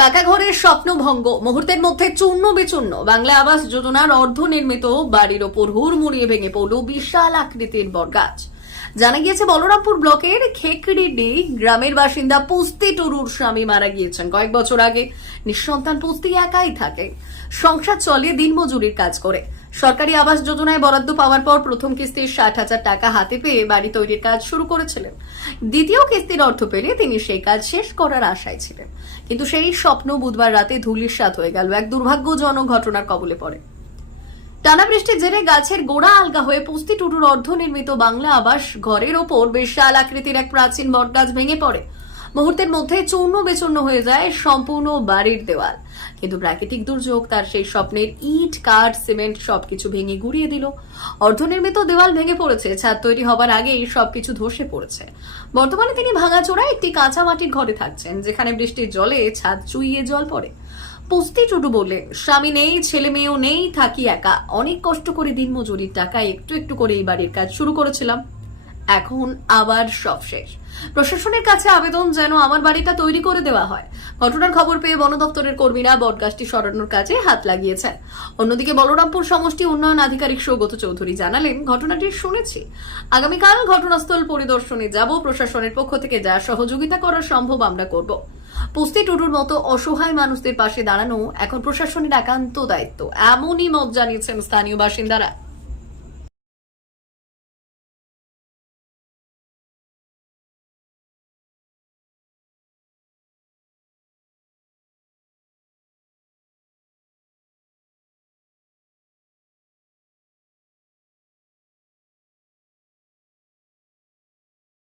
পাকা ঘরের স্বপ্নভঙ্গ মুহূর্তের মধ্যে চূর্ণ বিচূর্ণ। বাংলা আবাস যোজনার অর্ধ নির্মিত বাড়ির ওপর হুড়মুড়িয়ে ভেঙে পড়ল বিশাল আকৃতির বটগাছ। জানা গিয়েছে, বলরামপুর ব্লকের খেকড়িডি গ্রামের বাসিন্দা পুস্তি টুরুর স্বামী মারা গিয়েছেন কয়েক বছর আগে। নিঃসন্তান পুস্তি একাই থাকে। সংসার চলে, দিনমজুরির কাজ করে। সরকারি আবাস যোজনায় বরাদ্দ পাওয়ার পর প্রথম কিস্তির ষাট হাজার টাকা হাতে পেয়ে বাড়ি তৈরির কাজ শুরু করেছিলেন। দ্বিতীয় কিস্তির অর্থ পেলে তিনি সেই কাজ শেষ করার আশায় ছিলেন। কিন্তু সেই স্বপ্ন বুধবার রাতে ধুলির ধুলিস্বাত হয়ে গেল। এক দুর্ভাগ্যজনক ঘটনার কবলে পড়ে। টানা বৃষ্টির জেরে গাছের গোড়া আলগা হয়ে পুস্তি টুটুর অর্ধনির্মিত বাংলা আবাস ঘরের ওপর বিশাল আকৃতির এক প্রাচীন বটগাছ ভেঙে পড়ে। মুহূর্তের মধ্যে চূর্ণ বেচূর্ণ হয়ে যায় সম্পূর্ণ বাড়ির দেওয়াল। কিন্তু প্রাকৃতিক দুর্যোগ তার সেই স্বপ্নের ইট, কাঠ, সিমেন্ট সবকিছু ভেঙে গুড়িয়ে দিল। অর্ধনির্মিত দেওয়াল ভেঙে পড়েছে, ছাদ তৈরি হবার আগেই সবকিছু ধসে পড়েছে। বর্তমানে তিনি ভাঙাচোরা একটি কাঁচা মাটির ঘরে থাকছেন, যেখানে বৃষ্টির জলে ছাদ চুইয়ে জল পড়ে। পুস্তি টুটু বললেন, স্বামী নেই, ছেলে মেয়েও নেই, থাকি একা। অনেক কষ্ট করে দিন মজুরির টাকা একটু একটু করে এই বাড়ির কাজ শুরু করেছিলাম। এখন আবার সব শেষ। প্রশাসনের কাছে আবেদন যেন আমার বাড়িটা তৈরি করে দেওয়া হয়। ঘটনার খবর পেয়ে বন দপ্তরের কর্মীরা বটগাছটি সরানোর কাজে হাত লাগিয়েছেন। অন্যদিকে বলরামপুর সমষ্টি উন্নয়ন আধিকারিক সৌগত চৌধুরী জানালেন, ঘটনাটি শুনেছি। আগামীকাল ঘটনাস্থল পরিদর্শনে যাব, প্রশাসনের পক্ষ থেকে যা সহযোগিতা করা সম্ভব আমরা করব। পুস্তি টুটুর মতো অসহায় মানুষদের পাশে দাঁড়ানো এখন প্রশাসনের একান্ত দায়িত্ব, এমনই মত জানিয়েছেন স্থানীয় বাসিন্দারা।